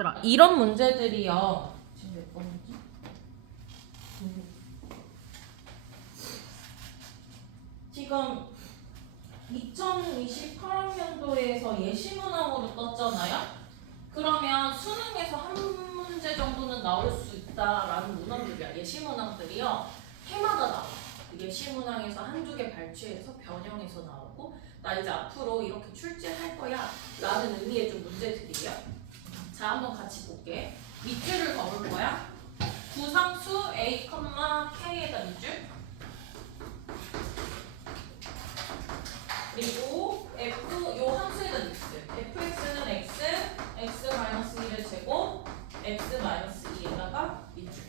얘들아, 이런 문제들이요. 지금 몇 번이지? 지금 2028학년도에서 예시문항으로 떴잖아요? 그러면 수능에서 한 문제 정도는 나올 수 있다라는 문항들이야. 예시문항들이요. 해마다 나와. 예시문항에서 한두 개 발췌해서 변형해서 나오고 나 이제 앞으로 이렇게 출제할 거야 라는 의미의 좀 문제들이에요. 자, 한번 같이 볼게. 밑줄을 그을 거야. 구상수 a, k에다 밑줄. 그리고 f 요 함수에다 밑줄. fx는 x, x-1의 제곱, x-2에다가 밑줄.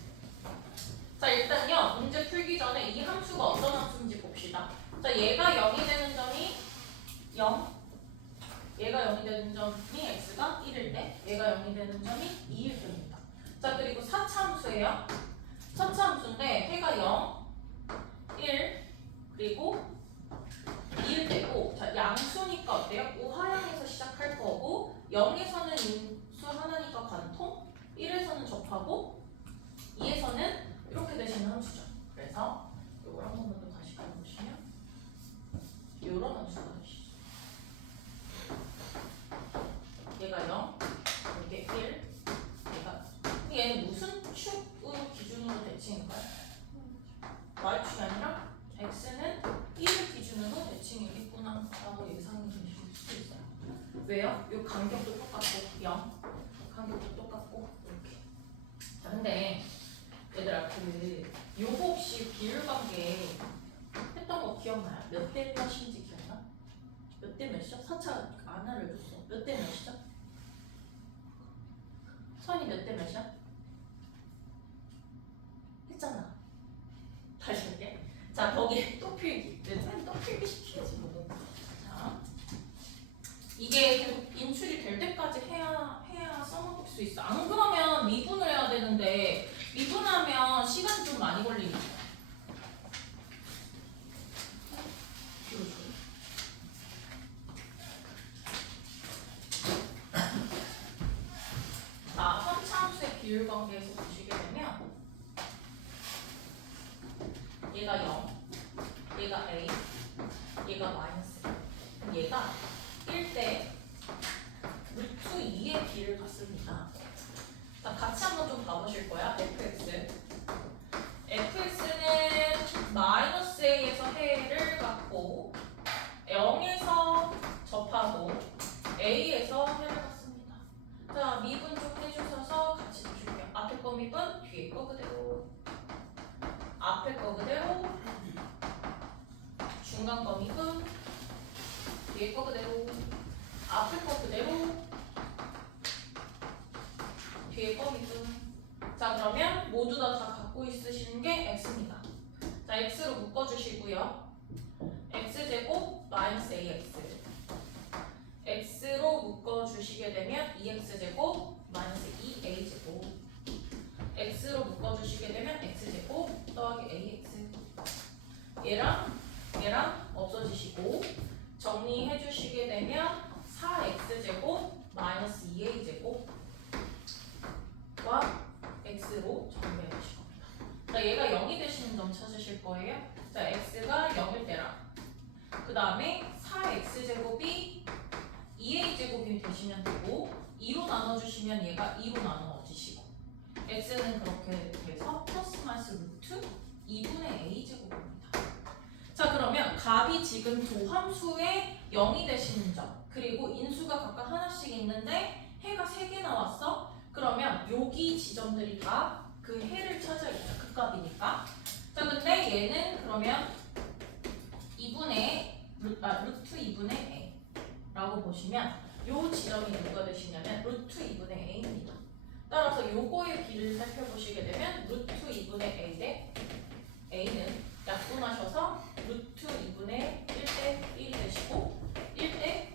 자, 일단요 문제 풀기 전에 이 함수가 어떤 함수인지 봅시다. 자, 얘가 0이 되는 점이 0, 얘가 0이 되는 점이 x가 1일 때, 얘가 0이 되는 점이 2일 때입니다. 자, 그리고 4차 함수예요. 4차 함수인데 해가 0, 1, 그리고 2일 때고, 자, 양수니까 어때요? 우하향에서 시작할 거고 0에서는 인수 하나니까 관통, 1에서는 접하고 2에서는 이렇게 되시는 함수죠. 그래서 이걸 한 번만 더 다시 그려보시면 이런 함수가 되시죠. 얘가 0, 이게 1, 얘는 무슨 축으로 기준으로 대칭인가요? y축이 아니라 x는 1을 기준으로 대칭이겠구나 라고 예상이 되실 수도 있어요. 왜요? 이 간격도 똑같고 0, 간격도 똑같고 이렇게. 자, 근데 얘들아, 요거 혹시 비율관계 했던 거 기억나요? 몇 대 몇인지 기억나? 몇 대 몇이죠? 4차 안 알려줬어. 몇 대 몇이죠? 선이 몇 대 몇이야? 했잖아. 다시 할게. 자, 거기 또 필기. 또 필기 시켜야지 뭐. 자, 이게 계속 인출이 될 때까지 해야 써먹을 수 있어. 안 그러면 미분을 해야 되는데 미분하면 시간 좀 많이 걸리니까. 자, 선차함수의 비율 관계에서 보시게 되면 얘가 0, 얘가 a, 얘가 마이너스, 얘가 1대 루트 2의 비를 갖습니다. 자, 같이 한번 좀 봐보실 거야. fx. fx는 마이너스 a에서 해를 갖고 0에서 접하고 a에서 해를 갖습니다. 자, 미분 좀 해주셔서 같이 보실게요. 앞에 거 미분, 뒤에 거 그대로. 앞에 거 그대로. 중간 거 미분, 뒤에 거 그대로. 앞에 거 그대로, 뒤에 거 미분. 자, 그러면 모두 다 갖고 있으시는 게 x입니다. 자, x로 묶어주시고요. x제곱 마이너스 ax. x로 묶어주시게 되면 2x제곱 마이너스 2a제곱. x로 묶어주시게 되면 x제곱 더하기 ax. 얘랑 없어지시고 정리해주시게 되면 4x제곱 마이너스 2a제곱과 x로 정리해 주실 겁니다. 자, 얘가 0이 되시는 점 찾으실 거예요. 자, x가 0일 때랑 그 다음에 4x제곱이 2a제곱이 되시면 되고 2로 나눠주시면 얘가 2로 나눠지시고 x는 그렇게 돼서 플러스 마이너스 루트 2분의 a제곱입니다. 자, 그러면 값이 지금 도함수에 0이 되시는 점, 그리고 인수가 각각 하나씩 있는데 해가 3개 나왔어? 그러면 여기 지점들이 다 그 해를 찾아 있죠. 그 값이니까. 자, 근데 얘는 그러면 2분의 루트 2분의 a 라고 보시면 요 지점이 누가 되시냐면 루트 2분의 a입니다. 따라서 요거의 비를 살펴보시게 되면 루트 2분의 a 대 a는 약분하셔서 루트 2분의 1대 1이 되시고 1대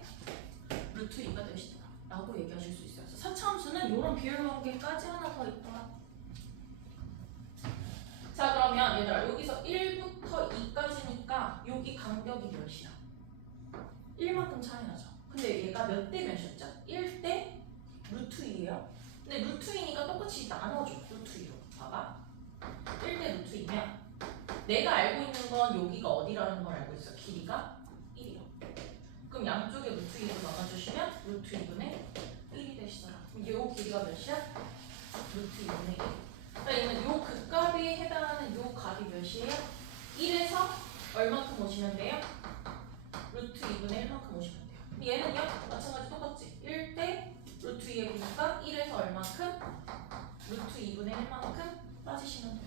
루트 2가 되시더라 라고 얘기하실 수 있어요. 그래서 4차 함수는 이런 비율 관계까지 하나 더 있더라. 자, 그러면 얘들아, 여기서 1부터 2까지니까 여기 간격이 몇이야? 1만큼 차이 나죠. 근데 얘가 몇 대 몇이었죠? 1대 루트 2예요. 근데 루트 2니까 똑같이 나눠줘. 루트 2로. 봐봐. 1대 루트 2면 내가 알고 있는 건 여기가 어디라는 걸 알고 있어. 길이가 1이요. 그럼 양쪽에 루트 2로 나눠주시면 루트 2분의 1이 되시더라. 그럼 요 길이가 몇이야? 루트 2분의 1. 그러니까 요 극값이 해당하는 요 값이 몇이에요? 1에서 얼만큼 오시면 돼요? 루트 2분의 1만큼 오시면 돼요. 얘는요? 마찬가지 똑같지? 1대 루트 2에 보니까 1에서 얼만큼? 루트 2분의 1만큼 빠지시면 돼요.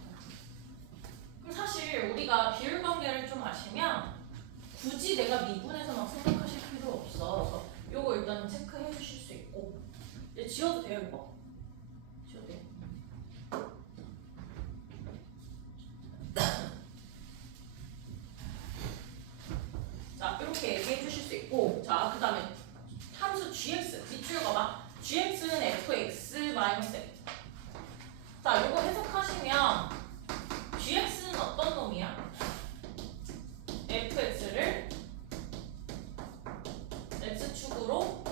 그럼 사실 우리가 비율 관계를 좀 아시면 굳이 내가 미분해서 막 생각하실 필요 없어. 요거 일단 체크해 주실 수 있고. 이제 지워도 돼요, 이거? 지워도 돼요. 자, 이렇게 얘기해 주실 수 있고. 자, 그 다음에 함수 gx. 밑줄 봐봐. gx는 fx-x. 자, 요거 해석하시면 gx는 어떤 놈이야? fx를 x축으로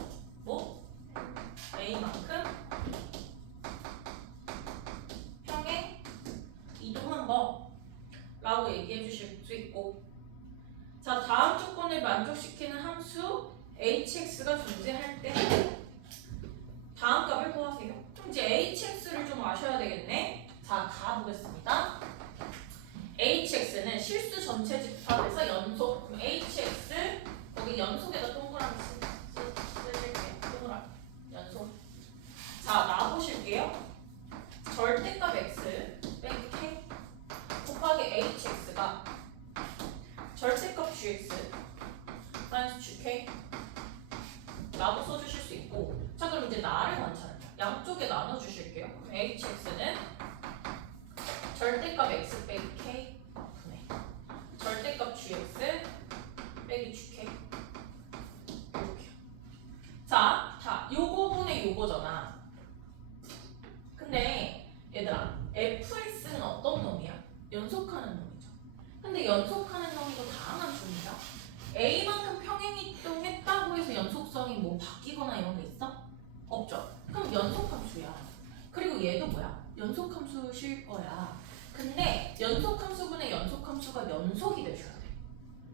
뭐? a만큼 평행 이동한 거라고 얘기해 주실 수 있고. 자, 다음 조건을 만족시키는 함수 hx가 존재할 때 다음 값을 구하세요. 그럼 이제 hx를 좀 아셔야 되겠네. 자, 가보겠습니다. hx는 실수 전체 집합에서 연속. 그럼 hx 거기 연속에다 동그라미 쓰실게요. 동그라미 연속. 자, 나와보실게요. 절대값 x 빼기 k 곱하기 hx가 절대값 gx 마이너스 gk 라고 써주실 수 있고. 자, 그럼 이제 나를 관찰해요. 양쪽에 나눠주실게요. 그럼 hx는 절대값 x 빼기 k 분의 절대값 gx 빼기 gk 이렇게요. 자, 요거 분의 요거잖아. 근데 얘들아, fx는 어떤 놈이야? 연속하는 놈이죠. 근데 연속하는 놈이고 다양한 놈이죠. a만큼 평행이동했다고 해서 연속성이 뭐 바뀌거나 이런 게 있어? 없죠. 그럼 연속함수야. 그리고 얘도 뭐야? 연속함수실 거야. 근데 연속함수분의 연속함수가 연속이 되셔야 돼.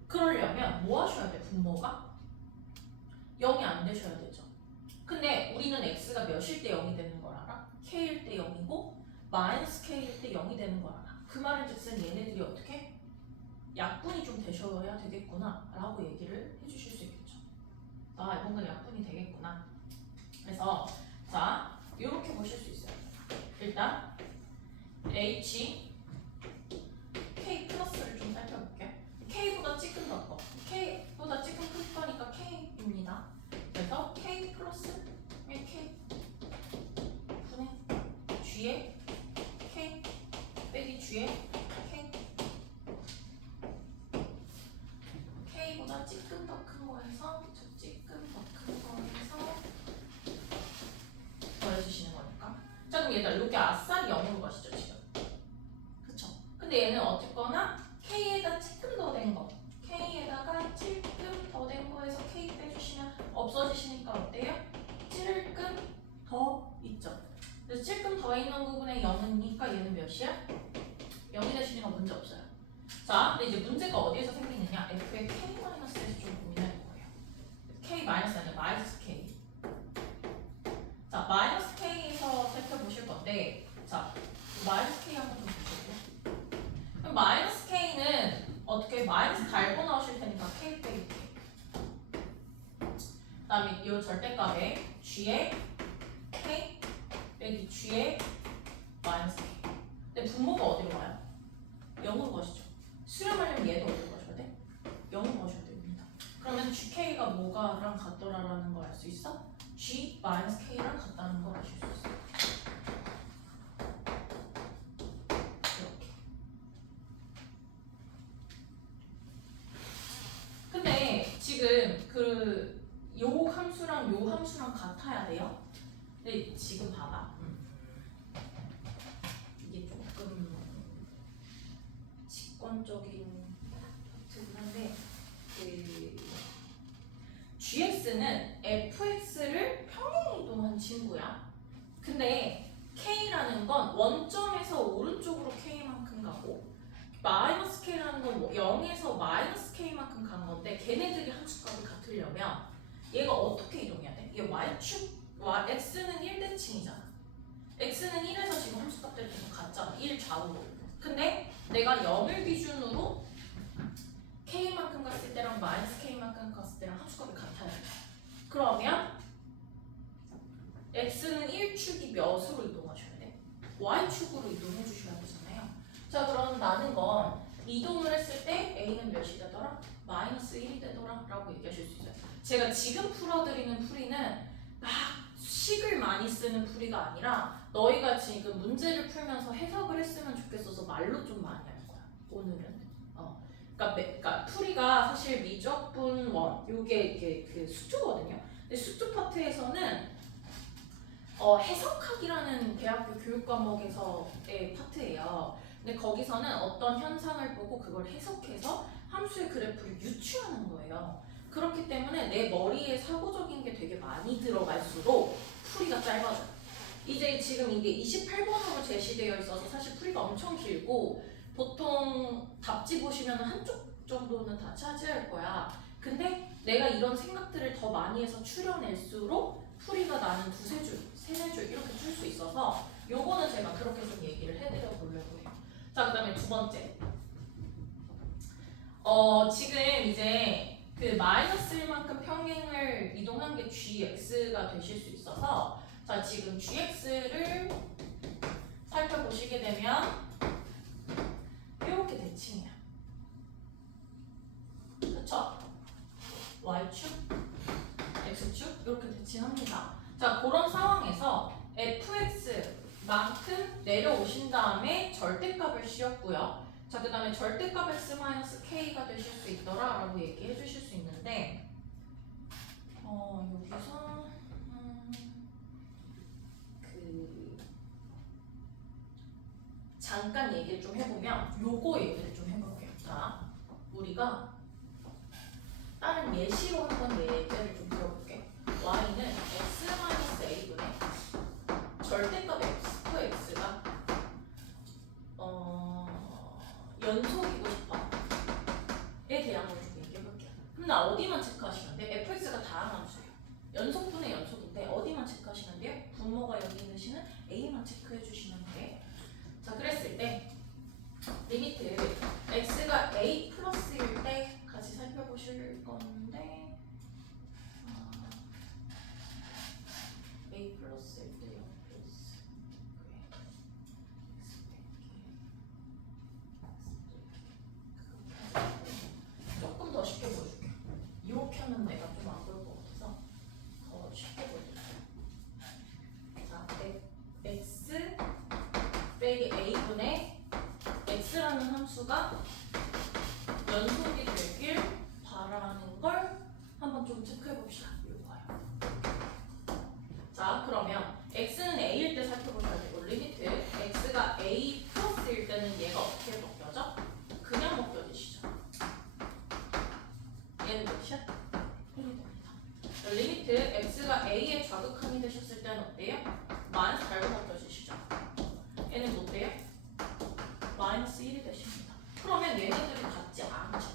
그러려면 뭐 하셔야 돼? 분모가 0이 안 되셔야 되죠. 근데 우리는 x가 몇일 때 0이 되는 걸 알아? k일 때 0이고 마이너스 k일 때 0이 되는 걸 알아. 그 말은 즉슨 얘네들이 어떻게? 약분이 좀 되셔야 되겠구나 라고 얘기를 해주실 수 있겠죠. 아, 이건 약분이 되겠구나. 그래서 자, 이렇게 보실 수 있어요. 일단 h k 플러스를 좀 살펴볼게요. k보다 조금 더 커. k보다 조금 클 거니까 k입니다. 그래서 k 플러스 k 분의 g에 k 빼기 g에 k k보다 조금 더 큰 거에서 저 조금 더 큰 거에서 더해주시는 거니까. 자, 그럼 얘들 이렇게 아싸리 0으로 가시죠 지금. 그쵸? 근데 얘는 어쨌거나 k에다 조금 더 된 거, k에다가 조금 더 된 거에서 k 빼주시면 없어지시니까 어때요? 조금 더 있죠. 그래서 조금 더 있는 부분에 0이니까 얘는 몇이야? 0이 되시는 건 문제 없어요. 자, 근데 이제 문제가 어디에서 생기느냐? f의 k-에서 좀 고민할 거예요. k 마이너스 아니라 마이너스 k. 자, 마이너스 k에서 살펴보실 건데, 자, 마이너스 k 한번 좀 보실게요. 그럼 마이너스 k는 어떻게 마이너스 달고 나오실 테니까 k 빼기 k. 그 다음에 이 절대값에 g에 k 빼기 g에 마이너스 k. 근데 분모가 어디로 가요? 0으로 가시죠. 수렴하려면 얘도 어디로 가셔야 돼? 0으로 가셔야 됩니다. 그러면 gk가 뭐가랑 같더라라는 걸 알 수 있어? g 마이너스 k랑 같다는 걸 아실 수 있어. 이렇게. 근데 지금 요 함수랑 요 함수랑 같아야 돼요. 근데 지금 봐봐. 이게 조금 직관적인 파트긴 한데 gx는 fx를 평행 이동한 친구야. 근데 근데 K라는 건 원점에서 오른쪽으로 K만큼 가고 마이너스 K라는 건 0에서 마이너스 K만큼 간 건데 걔네들이 함수값이 같으려면 얘가 어떻게 이동해야 돼? 얘 Y축, X는 1대칭이잖아. X는 1에서 지금 함수값들이 계속 같잖아. 1 좌우로. 근데 내가 0을 기준으로 K만큼 갔을 때랑 마이너스 K만큼 갔을 때랑 함수값이 같아야 돼. 그러면 X는 1축이 몇으로 이동하셔야 돼? Y축으로 이동해 주셔야 되잖아요. 자, 그럼 나는 건 이동을 했을 때 A는 몇이 되더라? 마이너스 1이 되더라 라고 얘기하실 수 있어요. 제가 지금 풀어드리는 풀이는 막 식을 많이 쓰는 풀이가 아니라 너희가 지금 문제를 풀면서 해석을 했으면 좋겠어서 말로 좀 많이 할 거야, 오늘은. 그러니까 풀이가 사실 미적분 원, 이게 그 수투거든요. 근데 수투 파트에서는 해석학이라는 대학교 교육 과목에서의 파트예요. 근데 거기서는 어떤 현상을 보고 그걸 해석해서 함수의 그래프를 유추하는 거예요. 그렇기 때문에 내 머리에 사고적인 게 되게 많이 들어갈수록 풀이가 짧아져요. 이제 지금 이게 28번으로 제시되어 있어서 사실 풀이가 엄청 길고 보통 답지 보시면 한쪽 정도는 다 차지할 거야. 근데 내가 이런 생각들을 더 많이 해서 추려낼수록 풀이가 나는 두세 줄, 세네 줄 이렇게 줄 수 있어서 요거는 제가 그렇게 좀 얘기를 해드려 보려고 해요. 자, 그 다음에 두 번째. 지금 이제 그 마이너스 1만큼 평행을 이동한 게 gx가 되실 수 있어서 자, 지금 gx를 살펴보시게 되면 이렇게 대칭이야. 그쵸? y축, x축 이렇게 대칭합니다. 자, 그런 상황에서 fx만큼 내려오신 다음에 절대값을 씌웠고요. 자, 그 다음에 절대값 x-k가 되실 수 있더라 라고 얘기해 주실 수 있는데 여기서 잠깐 얘기를 좀 해보면 요거 얘기를 좀 해볼게요. 자, 우리가 다른 예시로 한번 예제를 좀 들어볼게. y는 x-a분의 절대값 x2x가 연속이고 싶어에 대한 걸 좀 얘기해볼게요. 그럼 나 어디만 체크하시면 돼? fx가 다양한 함수예요. 연속분의 연속인데 어디만 체크하시면 돼요? 분모가 여기 있으시는 a만 체크해 주시면 돼. 자, 그랬을 때 리미트 x가 a 플러스일 때 같이 살펴보실 건데 a 플러스일 때 0 플러스 조금 더 쉽게 보여줄게요. 이렇게 하면 내가 좀 안 보일 것 같아서 더 쉽게 보여줄게요. 자, x 빼기 a분의 x라는 함수가 연속이 되길 바라는 걸 한번 좀 체크해 봅시다. 이거요. 자, 그러면 x는 a일 때 살펴보셔야 되고 리미트 x가 a 플러스일 때는 얘가 어떻게 벗겨져? 그냥 벗겨지시죠. 얘는 몇이야? 1이 됩니다. 리미트 x가 a의 좌극함이 되셨을 때는 어때요? 마이너스 8로 벗겨지시죠. 얘는 뭐 돼요? 마이너스 1이 되십니다. 그러면 얘네들이 같지 않죠.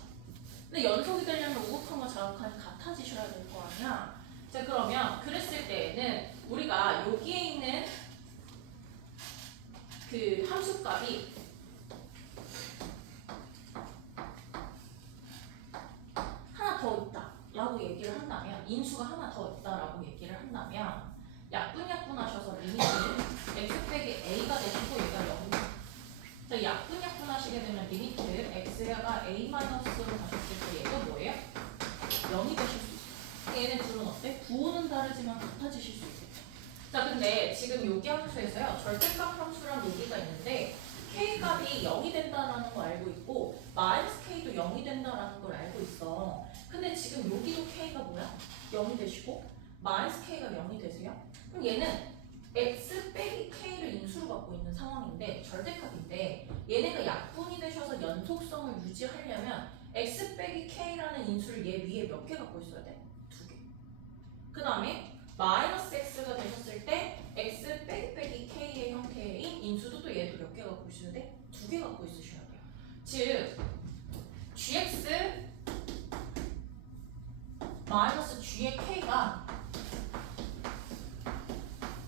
근데 연속이 되려면 우극함과 좌극함이 같아지셔야 될 거 아니야. 자, 그러면 그랬을 때에는 우리가 여기에 있는 그 함수값이 하나 더 있다 라고 얘기를 한다면, 인수가 하나 더 있다 라고 얘기를 한다면 약분하셔서 리미트 x 빼기 a가 되시고 얘가 0입니다. 자, 약분하시게 되면 리미트 x가 a-로 가셨을 때 얘도 뭐예요? 0이 되실 수 있어요. 얘네 둘은 어때? 부호는 다르지만 같아지실 수 있어요. 자, 근데 지금 여기 함수에서요, 절대값 함수랑 여기가 있는데 k값이 0이 된다라는 거 알고 있고 마이너스 k도 0이 된다라는 걸 알고 있어. 근데 지금 여기도 k가 뭐야? 0이 되시고 마이너스 k가 0이 되세요? 그럼 얘는 x 빼기 k를 인수로 갖고 있는 상황인데 절대값인데 얘네가 약분이 되셔서 연속성을 유지하려면 x 빼기 k라는 인수를 얘 위에 몇 개 갖고 있어야 돼? 2개. 그 다음에 마이너스 x가 되셨을 때 x 빼기 k의 형태인 인수도 또 얘도 몇 개 갖고 있어야 돼? 2개 갖고 있으셔야 돼요. 즉 gx 마이너스 g의 k가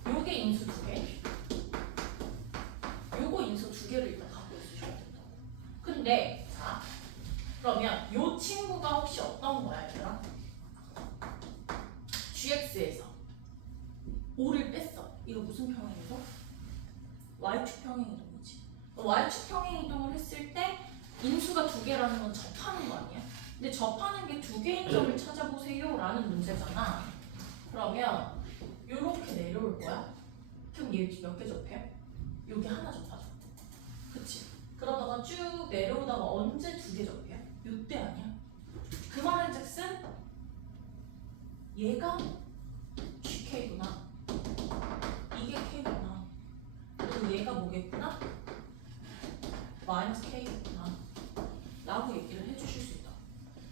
요게 인수 2개, 요거 인수 2개를 일단 갖고 있으셔야 된다고. 근데 자 그러면 요 친구가 혹시 어떤 거야 얘들아? gx에서 5를 뺐어. 이거 무슨 평행이동? y축 평행이동이지. y축 평행이동을 했을 때 인수가 2개라는 건 접하는 거 아니야? 근데 접하는 게 2개인 점을 찾아보세요 라는 문제잖아. 그러면 요렇게 내려올 거야? 그럼 얘 몇 개 접해? 여기 하나 접하죠. 그치? 그러다가 쭉 내려오다가 언제 2개 접해요? 요때 아니야? 그 말은 즉슨 얘가 GK구나. 이게 K구나. 그리고 얘가 뭐겠구나? 마이너스 K겠구나. 라고 얘기를 해주실 수 있다.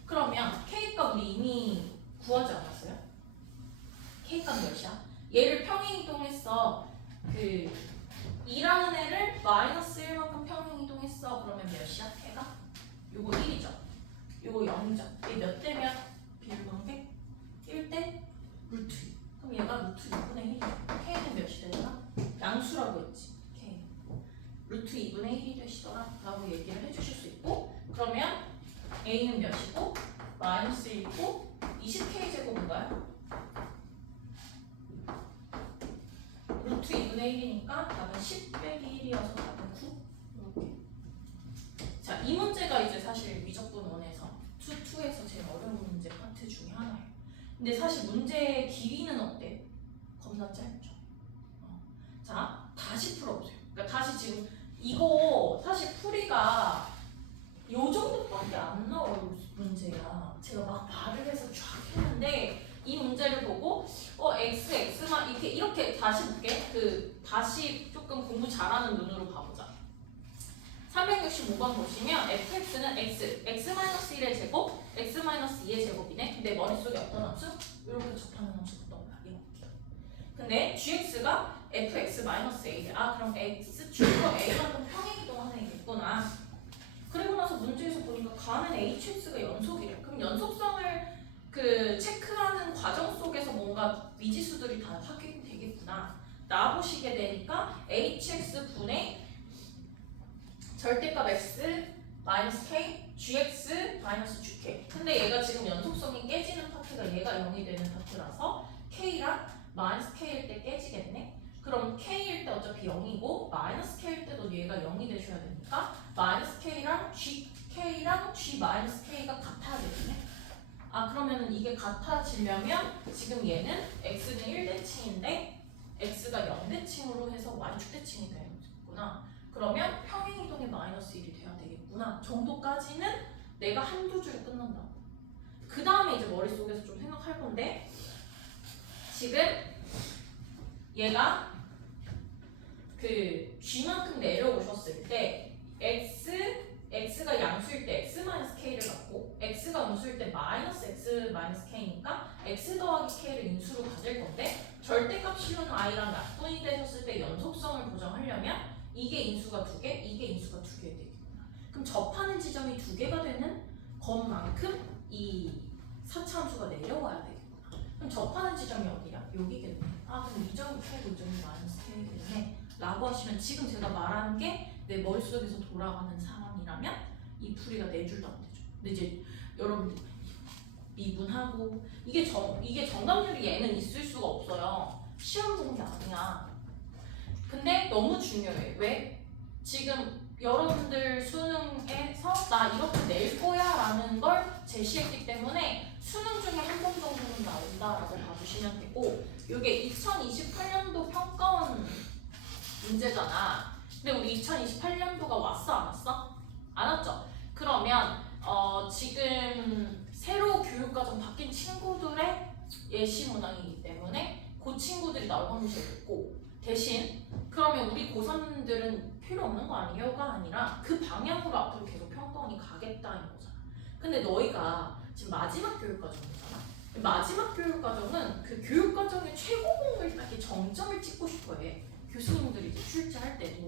그러면 K값 우리 이미 구하지 않았어요? K값 몇이야? 얘를 평행이동했어. 그 2라는 애를 마이너스 1만큼 평행이동했어. 그러면 몇이야? K가? 요거 1이죠. 요거 0이죠. 얘 몇 대 몇? 비율관계? 1대 루트 2. 그럼 얘가 루트 2분의 1이야. K는 몇이 되더라? 양수라고 했지. K. 루트 2분의 1이 되시더라. 라고 얘기를 해주실 수 있고, 그러면 A는 몇이고, 마이너스 1이고, 20K 제곱인가요? 루트 2분의 1이니까 답은 10 빼기 1이어서 답은 9. 이렇게. 자, 이 문제가 이제 사실 미적분 1에서 2에서 제일 어려운 문제 파트 중에 하나예요. 근데 사실 문제의 길이는 어때? 겁나 짧죠. 자, 다시 풀어보세요. 그러니까 다시 지금 이거 사실 풀이가 요 정도밖에 안 나올 문제야. 제가 막 말을 해서 쫙 했는데 이 문제를 보고 x만 이렇게 다시 볼게. 다시 조금 공부 잘하는 눈으로 봐보자. 365번 보시면 fx는 x-1의 제곱, x-2의 제곱이네. 근데 머릿속에 어떤 함수? 이렇게 접하는 함수가 떠올라. 이렇게. 근데 gx가 fx-a래. 그럼 x축으로 a만큼 평행이동하는 애겠구나. 그리고 나서 문제에서 보니까 가는 hx가 연속이래. 그럼 연속성을 체크하는 과정 속에서 뭔가 미지수들이 다 확인이 되겠구나. 나보시게 되니까 hx분의 절대값 x 마이너스 k, gx 마이너스 gk. 근데 얘가 지금 연속성이 깨지는 파트가 얘가 0이 되는 파트라서 k랑 마이너스 k일 때 깨지겠네. 그럼 k일 때 어차피 0이고 마이너스 k일 때도 얘가 0이 되셔야 되니까 마이너스 k랑 gk랑 g 마이너스 k가 같아야 되겠네. 그러면은 이게 같아지려면 지금 얘는 x는 1대칭인데 x가 0대칭으로 해서 y축대칭이 되겠구나. 그러면 평행이동이 마이너스 1이 돼야 되겠구나 정도까지는 내가 한두 줄에 끝난다. 그 다음에 이제 머릿속에서 좀 생각할 건데, 지금 얘가 g만큼 내려오셨을 때 x가 양수일 때 x-k를 갖고 x가 음수일 때 마이너스 x-k니까 x 더하기 k를 인수로 가질 건데, 절대값 씌우는 i랑 약분이 되셨을 때 연속성을 보정하려면 이게 인수가 2개, 이게 인수가 2개 되겠구나. 그럼 접하는 지점이 2개가 되는 것만큼 이 사차함수가 내려와야 되겠구나. 그럼 접하는 지점이 어디야? 여기겠네. 그럼 이 점이 k고 이 점이 마이너스 k겠네 라고 하시면, 지금 제가 말한 게 내 머릿속에서 돌아가는 사람이라면 이 풀이가 4줄도 안 되죠. 근데 이제 여러분 미분하고 이게 정답률이 얘는 있을 수가 없어요. 시험 본 게 아니야. 근데 너무 중요해. 왜? 지금 여러분들 수능에서 나 이렇게 낼 거야 라는 걸 제시했기 때문에 수능 중에 한 번 정도는 나온다라고 봐주시면 되고, 이게 2028년도 평가원 문제잖아. 근데 우리 2028년도가 왔어 안 왔어? 안 왔죠? 그러면 지금 새로 교육과정 바뀐 친구들의 예시 문항이기 때문에 그 친구들이 나올 확률이 높고, 대신 그러면 우리 고3들은 필요 없는 거 아니에요가 아니라 그 방향으로 앞으로 계속 평가원이 가겠다는 거잖아. 근데 너희가 지금 마지막 교육과정이잖아. 마지막 교육 과정은 그 교육 과정의 최고봉을 딱 이렇게 정점을 찍고 싶어요. 교수님들이 이제 출제할 때도.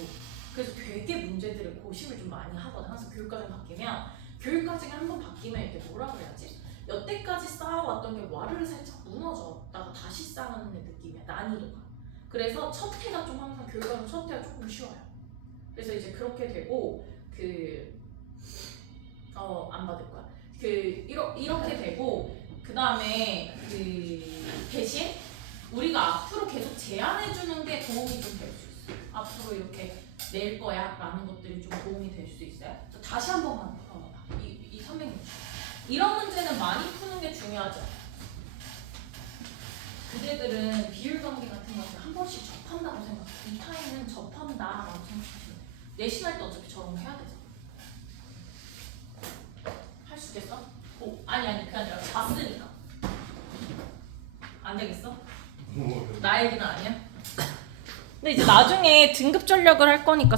그래서 되게 문제들을 고심을 좀 많이 하거든. 항상 교육 과정 바뀌면 교육 과정이 한 번 바뀌면 이렇게 뭐라 그래야지? 여태까지 쌓아왔던 게 와르르 살짝 무너졌다가 다시 쌓는 느낌이야. 난이도가. 그래서 첫 해가 좀 항상 교육 과정 첫 해가 조금 쉬워요. 그래서 이제 그렇게 되고 안 받을 거야. 이렇게 되고 그 다음에 대신 우리가 앞으로 계속 제안해 주는 게 도움이 좀 될 수 있어. 앞으로 이렇게 낼 거야 라는 것들이 좀 도움이 될 수 있어요. 다시 한 번만 봐봐. 이 360. 이런 문제는 많이 푸는 게 중요하죠. 그대들은 비율 관계 같은 것을 한 번씩 접한다고 생각해. 이 타임은 접한다라고 생각하시면 돼. 내신할 때 어차피 저런 거 해야 되잖아. 할 수 있겠어? 아니 그게 아니라 봤으니까. 안 되겠어? 나 얘기는 아니야? 근데 이제 나중에 등급 전략을 할 거니까